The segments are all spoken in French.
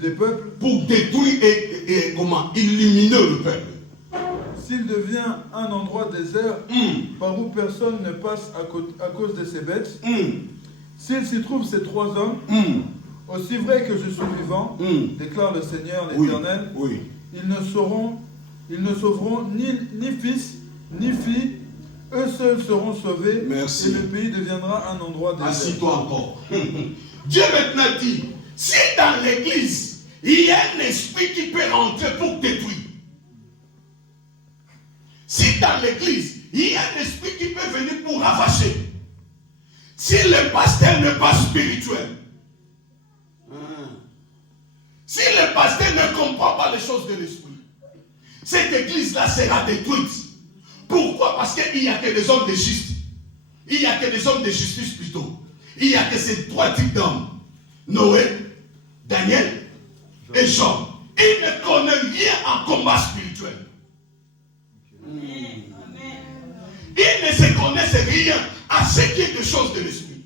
des peuples pour détruire et comment illuminer le peuple. S'il devient un endroit désert par où personne ne passe à cause de ces bêtes, s'il s'y trouve ces 3 hommes, aussi vrai que je suis vivant, déclare le Seigneur l'Éternel, ils ne sauveront ni fils ni fille, eux seuls seront sauvés. Merci. Et le pays deviendra un endroit désert. Assis-toi encore. Dieu maintenant dit, si dans l'église, il y a un esprit qui peut rentrer pour détruire, si dans l'église, il y a un esprit qui peut venir pour ravager, si le pasteur n'est pas spirituel, si le pasteur ne comprend pas les choses de l'esprit, cette église-là sera détruite. Pourquoi? Parce qu'il n'y a que des hommes de justice. Il n'y a que des hommes de justice plutôt. Il n'y a que ces 3 types d'hommes. Noé, Daniel et Job. Ils ne connaissent rien en combat spirituel. Ils ne se connaissent rien à ce qui est des choses de l'esprit.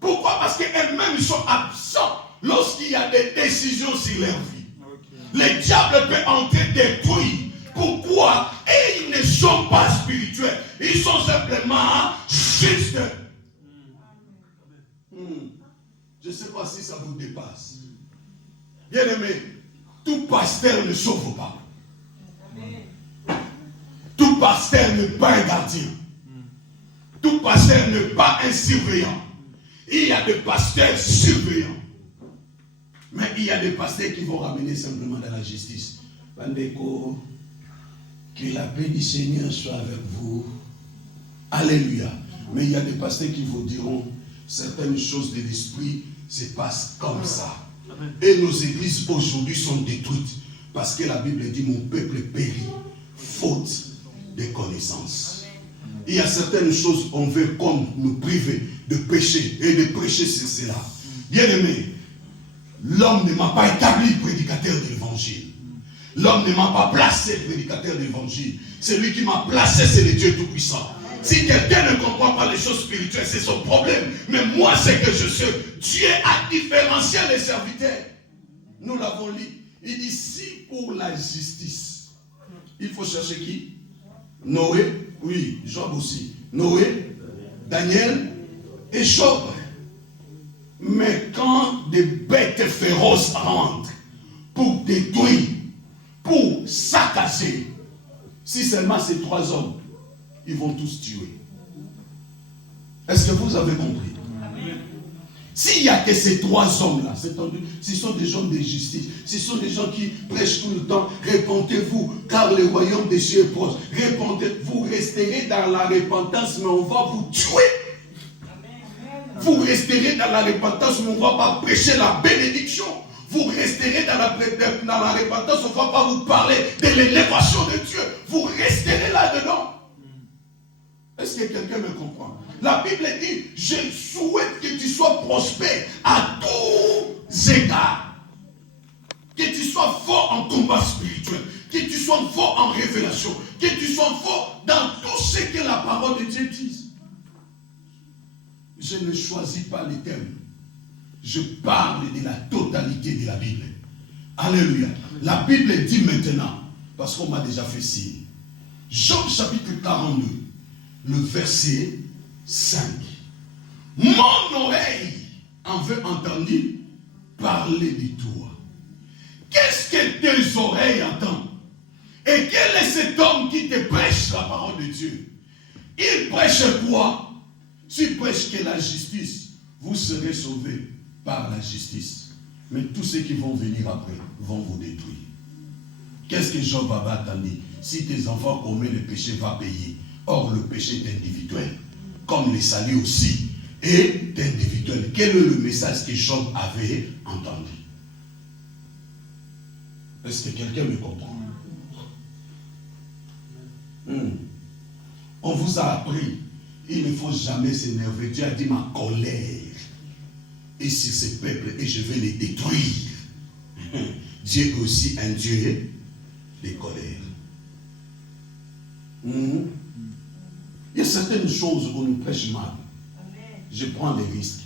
Pourquoi? Parce qu'elles-mêmes ils sont absents lorsqu'il y a des décisions sur leur vie. Le diable peut entrer détruire. Pourquoi? Et ils ne sont pas spirituels. Ils sont simplement justes. Je ne sais pas si ça vous dépasse. Bien aimé, tout pasteur ne sauve pas. Tout pasteur n'est pas un gardien. Tout pasteur n'est pas un surveillant. Il y a des pasteurs surveillants. Mais il y a des pasteurs qui vont ramener simplement dans la justice. Bandeko, que la paix du Seigneur soit avec vous. Alléluia. Mais il y a des pasteurs qui vous diront certaines choses de l'esprit se passent comme ça. Et nos églises aujourd'hui sont détruites parce que la Bible dit mon peuple périt faute de connaissances. Il y a certaines choses on veut comme nous priver de pécher et de prêcher sur cela. Bien aimé, l'homme ne m'a pas établi prédicateur de l'évangile. L'homme ne m'a pas placé prédicateur de l'évangile. Celui qui m'a placé, c'est le Dieu Tout-Puissant. Si quelqu'un ne comprend pas les choses spirituelles, c'est son problème. Mais moi, c'est que je sais. Dieu a différencié les serviteurs. Nous l'avons lu. Il dit, si pour la justice, il faut chercher qui? Noé, oui, Job aussi. Noé, Daniel et Job. Mais quand des bêtes féroces rentrent pour détruire, pour saccager, si seulement ces 3 hommes, ils vont tous tuer. Est-ce que vous avez compris? S'il n'y a que ces 3 hommes-là, ce sont des gens de justice, ce sont des gens qui prêchent tout le temps, répentez-vous, car le royaume des cieux est proche. Répentez, vous resterez dans la repentance, mais on va vous tuer. Vous resterez dans la repentance, mais on ne va pas prêcher la bénédiction. Vous resterez dans la repentance, on ne va pas vous parler de l'élévation de Dieu. Vous resterez là-dedans. Est-ce que quelqu'un me comprend? La Bible dit, je souhaite que tu sois prospère à tous égards. Que tu sois fort en combat spirituel. Que tu sois fort en révélation. Que tu sois fort dans tout ce que la parole de Dieu dit. Je ne choisis pas les thèmes. Je parle de la totalité de la Bible. Alléluia. La Bible dit maintenant, parce qu'on m'a déjà fait signe. Job chapitre 42, le verset 5. Mon oreille en veut entendre parler de toi. Qu'est-ce que tes oreilles entendent? Et quel est cet homme qui te prêche la parole de Dieu? Il prêche quoi? S'il prêche que la justice, vous serez sauvés par la justice. Mais tous ceux qui vont venir après vont vous détruire. Qu'est-ce que Job avait attendu? Si tes enfants commettent le péché, va payer. Or, le péché est individuel. Comme le salut aussi est individuel. Quel est le message que Job avait entendu? Est-ce que quelqu'un me comprend? On vous a appris, il ne faut jamais s'énerver. Dieu a dit ma colère est sur ce peuple et je vais les détruire. Dieu est aussi un Dieu de colère. Il y a certaines choses où nous prêche mal. Je prends des risques.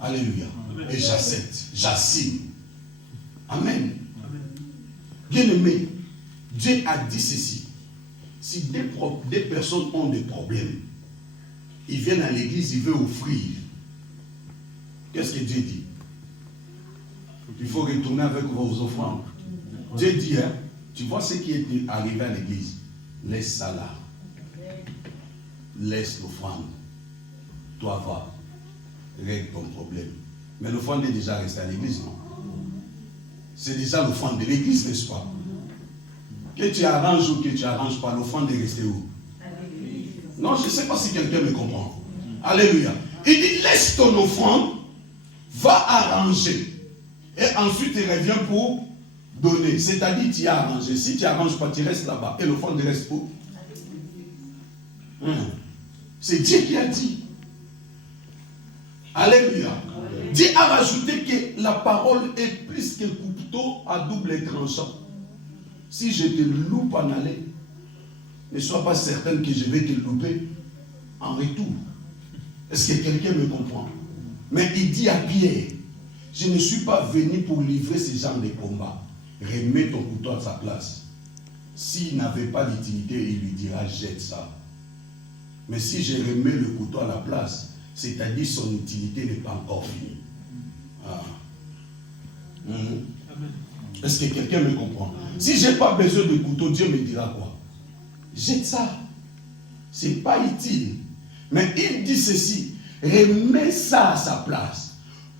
Alléluia. Et j'accepte, j'assume. Amen. Bien-aimé, Dieu a dit ceci. Si des personnes ont des problèmes, ils viennent à l'église, ils veulent offrir. Qu'est-ce que Dieu dit? Il faut retourner avec vos offrandes. Dieu dit, hein, tu vois ce qui est arrivé à l'église, laisse ça là. Laisse l'offrande. Toi, va. Règle ton problème. Mais l'offrande est déjà restée à l'église, non? C'est déjà l'offrande de l'église, n'est-ce pas? Que tu arranges ou que tu arranges pas, l'offrande est restée où? Non, je ne sais pas si quelqu'un me comprend. Alléluia. Il dit, laisse ton offrande, va arranger. Et ensuite, il revient pour donner. C'est-à-dire, tu as arrangé. Si tu n'arranges pas, tu restes là-bas. Et l'offrande reste où? C'est Dieu qui a dit. Alléluia. Dieu a rajouté que la parole est plus qu'un couteau à double tranchant. Si je te loupe en aller, ne sois pas certain que je vais te louper en retour. Est-ce que quelqu'un me comprend? Mais il dit à Pierre, je ne suis pas venu pour livrer ce genre de combat. Remets ton couteau à sa place. S'il n'avait pas d'utilité, il lui dira, jette ça. Mais si je remets le couteau à la place, c'est-à-dire son utilité n'est pas encore finie. Ah. Est-ce que quelqu'un me comprend? Si je n'ai pas besoin de couteau, Dieu me dira quoi? Jette ça. Ce n'est pas utile. Mais il dit ceci, remets ça à sa place.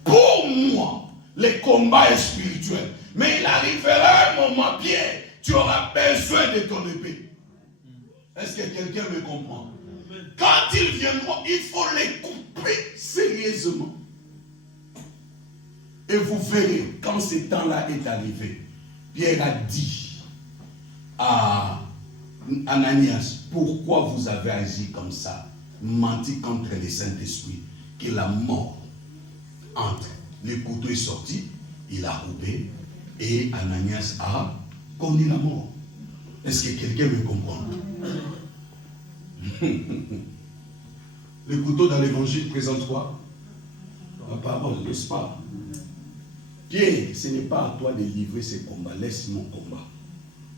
Pour moi, le combat est spirituel. Mais il arrivera un moment, Pierre, tu auras besoin de ton épée. Est-ce que quelqu'un me comprend? Quand ils viendront, il faut les couper sérieusement. Et vous verrez, quand ce temps-là est arrivé, Pierre a dit à Ananias, pourquoi vous avez agi comme ça, menti contre le Saint-Esprit, que la mort entre. Le couteau est sorti, il a coupé, et Ananias a connu la mort. Est-ce que quelqu'un me comprend? Le couteau dans l'évangile présente quoi? La parole, n'est-ce pas? Pierre, ce n'est pas à toi de livrer ce combat, laisse mon combat.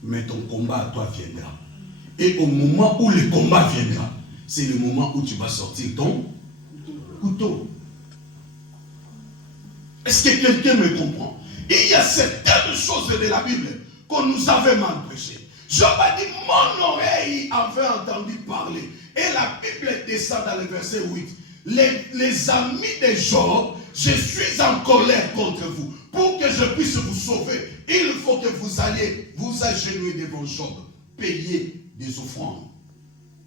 Mais ton combat à toi viendra. Et au moment où le combat viendra, c'est le moment où tu vas sortir ton couteau. Est-ce que quelqu'un me comprend? Il y a certaines choses de la Bible qu'on nous avait mal prêchées. Job a dit, mon oreille avait entendu parler. Et la Bible descend dans le verset 8. Les amis de Job, je suis en colère contre vous. Pour que je puisse vous sauver, il faut que vous alliez vous agenouiller devant Job. Payer des offrandes.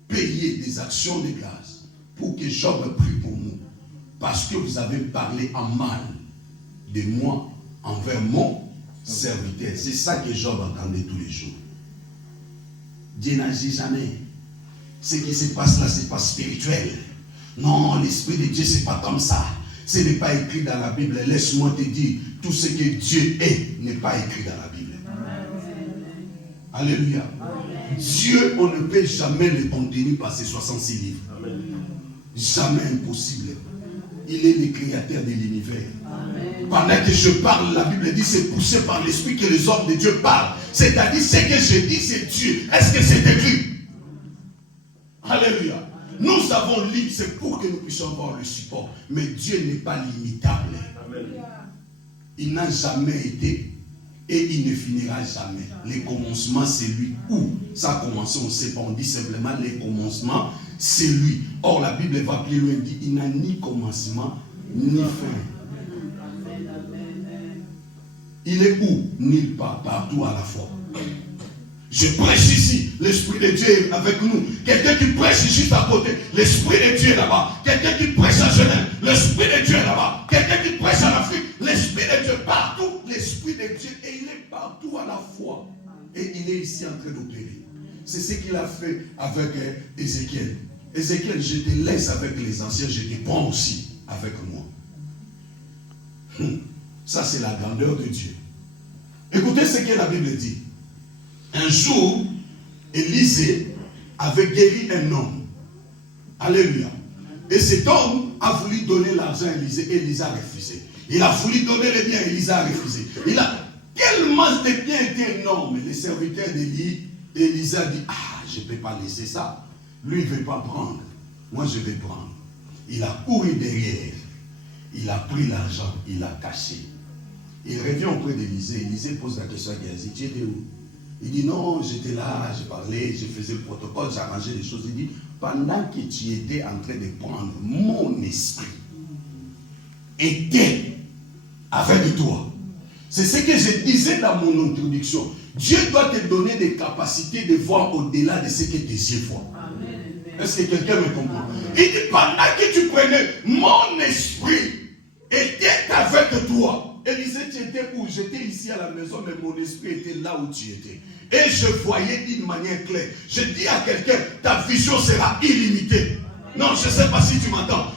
Payer des actions de grâce. Pour que Job prie pour nous. Parce que vous avez parlé en mal de moi envers mon serviteur. C'est ça que Job entendait tous les jours. Dieu n'agit jamais. Ce qui se passe là, ce n'est pas spirituel. Non, l'Esprit de Dieu, ce n'est pas comme ça. Ce n'est pas écrit dans la Bible. Laisse-moi te dire, tout ce que Dieu est n'est pas écrit dans la Bible. Alléluia. Dieu, on ne peut jamais le contenir par ses 66 livres. Jamais impossible. Il est le créateur de l'univers. Pendant que je parle, la Bible dit c'est poussé par l'Esprit que les hommes de Dieu parlent. C'est-à-dire ce que je dis, c'est Dieu. Est-ce que c'est écrit? Alléluia. Nous avons lu, c'est pour que nous puissions avoir le support. Mais Dieu n'est pas limitable. Il n'a jamais été et il ne finira jamais. Le commencement, c'est lui. Où ça a commencé, on ne sait pas. On dit simplement le commencement, c'est lui. Or, la Bible va plus loin, dit il n'a ni commencement, ni fin. Il est où? Nulle part, partout à la fois. Je prêche ici, l'Esprit de Dieu est avec nous. Quelqu'un qui prêche juste à côté, l'Esprit de Dieu est là-bas. Quelqu'un qui prêche à Genève, l'Esprit de Dieu est là-bas. Quelqu'un qui prêche en Afrique, l'Esprit de Dieu partout. L'Esprit de Dieu, et il est partout à la fois. Et il est ici en train d'opérer. C'est ce qu'il a fait avec Ézéchiel. Ézéchiel, je te laisse avec les anciens, je te prends aussi avec moi. Ça, c'est la grandeur de Dieu. Écoutez ce que la Bible dit. Un jour, Élisée avait guéri un homme. Alléluia. Et cet homme a voulu donner l'argent à Élisée et Élisée a refusé. Il a voulu donner les biens, Élisée a refusé. Qu'est-ce commence de bien être énorme. Les serviteurs d'Élisée a dit, ah, je ne peux pas laisser ça. Lui, il ne veut pas prendre. Moi, je vais prendre. Il a couru derrière. Il a pris l'argent. Il a caché. Il revient auprès d'Élisée. Élisée pose la question à Géasi, tu étais où? Il dit, non, j'étais là, je parlais, je faisais le protocole, j'arrangeais les choses. Il dit, pendant que tu étais en train de prendre, mon esprit était avec toi. C'est ce que je disais dans mon introduction. Dieu doit te donner des capacités de voir au-delà de ce que tes yeux voient. Est-ce que quelqu'un me comprend? Il dit, pendant que tu prenais, mon esprit était avec toi. Élisée, tu étais où? J'étais ici à la maison, mais mon esprit était là où tu étais. Et je voyais d'une manière claire. Je dis à quelqu'un, ta vision sera illimitée. Non, je ne sais pas si tu m'entends.